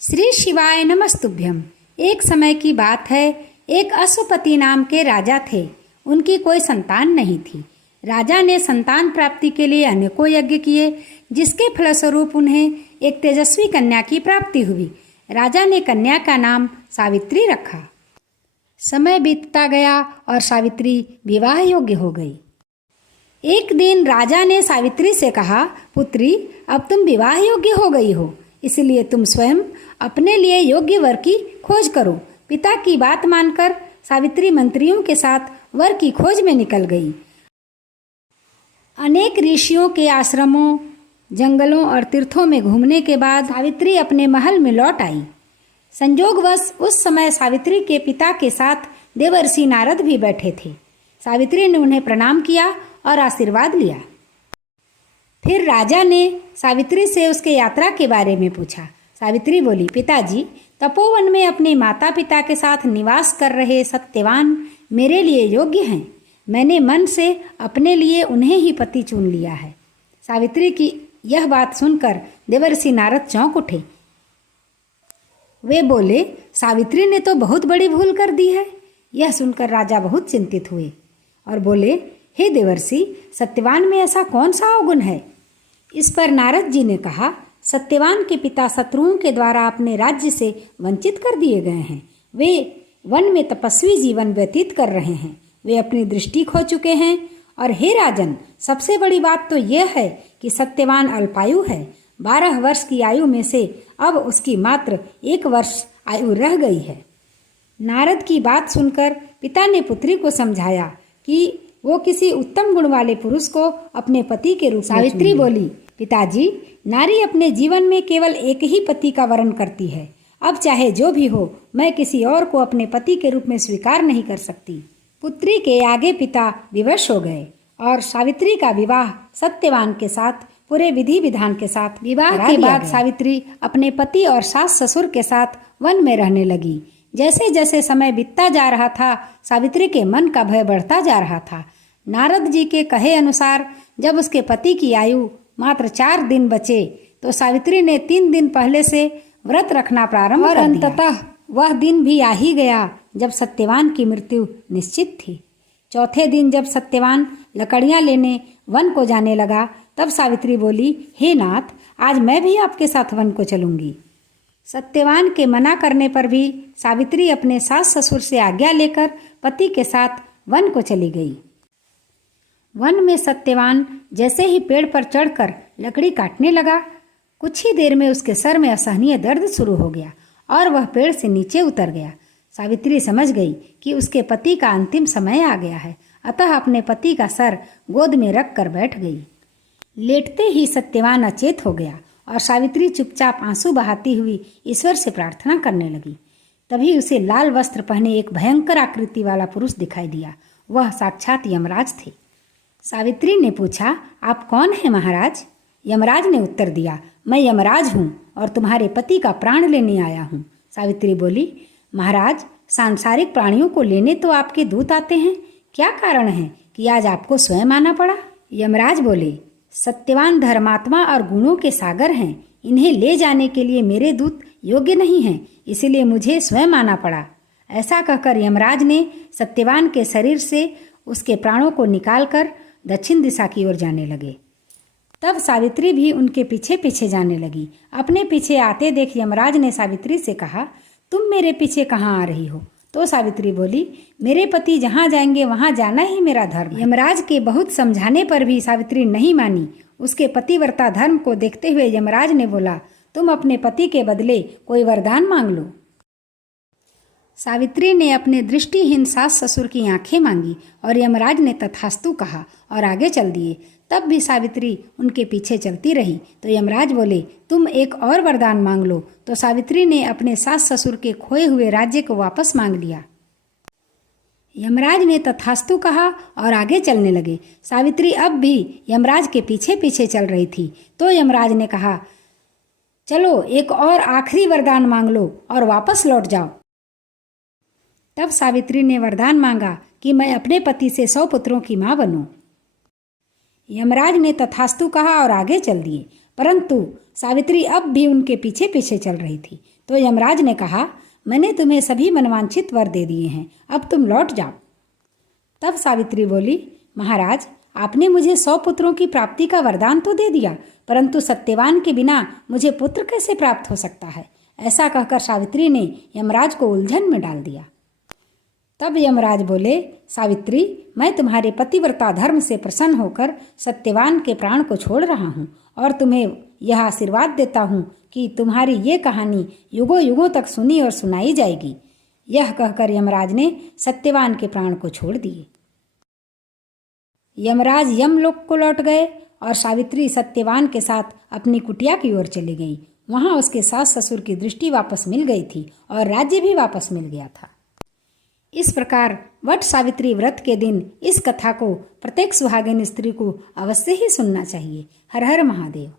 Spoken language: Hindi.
श्री शिवाय नमस्तुभ्यम। एक समय की बात है, एक अश्वपति नाम के राजा थे। उनकी कोई संतान नहीं थी। राजा ने संतान प्राप्ति के लिए अनेकों यज्ञ किए, जिसके फलस्वरूप उन्हें एक तेजस्वी कन्या की प्राप्ति हुई। राजा ने कन्या का नाम सावित्री रखा। समय बीतता गया और सावित्री विवाह योग्य हो गई। एक दिन राजा ने सावित्री से कहा, पुत्री, अब तुम विवाह योग्य हो गई हो, इसलिए तुम स्वयं अपने लिए योग्य वर की खोज करो। पिता की बात मानकर सावित्री मंत्रियों के साथ वर की खोज में निकल गई। अनेक ऋषियों के आश्रमों, जंगलों और तीर्थों में घूमने के बाद सावित्री अपने महल में लौट आई। संयोगवश उस समय सावित्री के पिता के साथ देवर्षि नारद भी बैठे थे। सावित्री ने उन्हें प्रणाम किया और आशीर्वाद लिया। फिर राजा ने सावित्री से उसके यात्रा के बारे में पूछा। सावित्री बोली, पिताजी, तपोवन में अपने माता पिता के साथ निवास कर रहे सत्यवान मेरे लिए योग्य हैं। मैंने मन से अपने लिए उन्हें ही पति चुन लिया है। सावित्री की यह बात सुनकर देवर्षि नारद चौंक उठे। वे बोले, सावित्री ने तो बहुत बड़ी भूल कर दी है। यह सुनकर राजा बहुत चिंतित हुए और बोले, हे देवर्षि, सत्यवान में ऐसा कौन सा अवगुण है? इस पर नारद जी ने कहा, सत्यवान के पिता शत्रुओं के द्वारा अपने राज्य से वंचित कर दिए गए हैं। वे वन में तपस्वी जीवन व्यतीत कर रहे हैं। वे अपनी दृष्टि खो चुके हैं। और हे राजन, सबसे बड़ी बात तो यह है कि सत्यवान अल्पायु है। 12 वर्ष की आयु में से अब उसकी मात्र 1 वर्ष आयु रह गई है। नारद की बात सुनकर पिता ने पुत्री को समझाया कि वो किसी उत्तम गुण वाले पुरुष को अपने पति के रूप में सावित्री बोली, पिताजी, नारी अपने जीवन में केवल एक ही पति का वरण करती है। अब चाहे जो भी हो, मैं किसी और को अपने पति के रूप में स्वीकार नहीं कर सकती। पुत्री के आगे पिता विवश हो गए और सावित्री का विवाह सत्यवान के साथ पूरे विधि विधान के साथ विवाह के बाद सावित्री अपने पति और सास ससुर के साथ वन में रहने लगी। जैसे जैसे समय बीतता जा रहा था, सावित्री के मन का भय बढ़ता जा रहा था। नारद जी के कहे अनुसार जब उसके पति की आयु मात्र 4 दिन बचे तो सावित्री ने 3 दिन पहले से व्रत रखना प्रारंभ कर दिया। और अंततः वह दिन भी आ ही गया जब सत्यवान की मृत्यु निश्चित थी। चौथे दिन जब सत्यवान लकड़ियां लेने वन को जाने लगा, तब सावित्री बोली, हे नाथ, आज मैं भी आपके साथ वन को चलूंगी। सत्यवान के मना करने पर भी सावित्री अपने सास ससुर से आज्ञा लेकर पति के साथ वन को चली गई। वन में सत्यवान जैसे ही पेड़ पर चढ़कर लकड़ी काटने लगा, कुछ ही देर में उसके सर में असहनीय दर्द शुरू हो गया और वह पेड़ से नीचे उतर गया। सावित्री समझ गई कि उसके पति का अंतिम समय आ गया है, अतः अपने पति का सर गोद में रख कर बैठ गई। लेटते ही सत्यवान अचेत हो गया और सावित्री चुपचाप आंसू बहाती हुई ईश्वर से प्रार्थना करने लगी। तभी उसे लाल वस्त्र पहने एक भयंकर आकृति वाला पुरुष दिखाई दिया। वह साक्षात यमराज थे। सावित्री ने पूछा, आप कौन हैं महाराज? यमराज ने उत्तर दिया, मैं यमराज हूँ और तुम्हारे पति का प्राण लेने आया हूँ। सावित्री बोली, महाराज, सांसारिक प्राणियों को लेने तो आपके दूत आते हैं, क्या कारण है कि आज आपको स्वयं आना पड़ा? यमराज बोले, सत्यवान धर्मात्मा और गुणों के सागर हैं। इन्हें ले जाने के लिए मेरे दूत योग्य नहीं हैं, इसलिए मुझे स्वयं आना पड़ा। ऐसा कहकर यमराज ने सत्यवान के शरीर से उसके प्राणों को निकालकर दक्षिण दिशा की ओर जाने लगे। तब सावित्री भी उनके पीछे पीछे जाने लगी। अपने पीछे आते देख यमराज ने सावित्री से कहा, तुम मेरे पीछे कहाँ आ रही हो? तो सावित्री बोली, मेरे पति जहाँ जाएंगे वहाँ जाना ही मेरा धर्म है। यमराज के बहुत समझाने पर भी सावित्री नहीं मानी। उसके पतिव्रता धर्म को देखते हुए यमराज ने बोला, तुम अपने पति के बदले कोई वरदान मांग लो। सावित्री ने अपने दृष्टिहीन सास ससुर की आंखें मांगी और यमराज ने तथास्तु कहा और आगे चल दिए। तब भी सावित्री उनके पीछे चलती रही तो यमराज बोले, तुम एक और वरदान मांग लो। तो सावित्री ने अपने सास ससुर के खोए हुए राज्य को वापस मांग लिया। यमराज ने तथास्तु कहा और आगे चलने लगे। सावित्री अब भी यमराज के पीछे पीछे चल रही थी तो यमराज ने कहा, चलो एक और आखिरी वरदान मांग लो और वापस लौट जाओ। तब सावित्री ने वरदान मांगा कि मैं अपने पति से 100 पुत्रों की मां बनूं। यमराज ने तथास्तु कहा और आगे चल दिए। परंतु सावित्री अब भी उनके पीछे पीछे चल रही थी। तो यमराज ने कहा, मैंने तुम्हें सभी मनवांछित वर दे दिए हैं, अब तुम लौट जाओ। तब सावित्री बोली, महाराज, आपने मुझे 100 पुत्रों की प्राप्ति का वरदान तो दे दिया, परंतु सत्यवान के बिना मुझे पुत्र कैसे प्राप्त हो सकता है? ऐसा कहकर सावित्री ने यमराज को उलझन में डाल दिया। तब यमराज बोले, सावित्री, मैं तुम्हारे पतिव्रता धर्म से प्रसन्न होकर सत्यवान के प्राण को छोड़ रहा हूँ और तुम्हें यह आशीर्वाद देता हूँ कि तुम्हारी ये कहानी युगों युगों तक सुनी और सुनाई जाएगी। यह कहकर यमराज ने सत्यवान के प्राण को छोड़ दिए। यमराज यमलोक को लौट गए और सावित्री सत्यवान के साथ अपनी कुटिया की ओर चली गई। वहां उसके सास ससुर की दृष्टि वापस मिल गई थी और राज्य भी वापस मिल गया था। इस प्रकार वट सावित्री व्रत के दिन इस कथा को प्रत्येक सुहागिन स्त्री को अवश्य ही सुनना चाहिए। हर हर महादेव।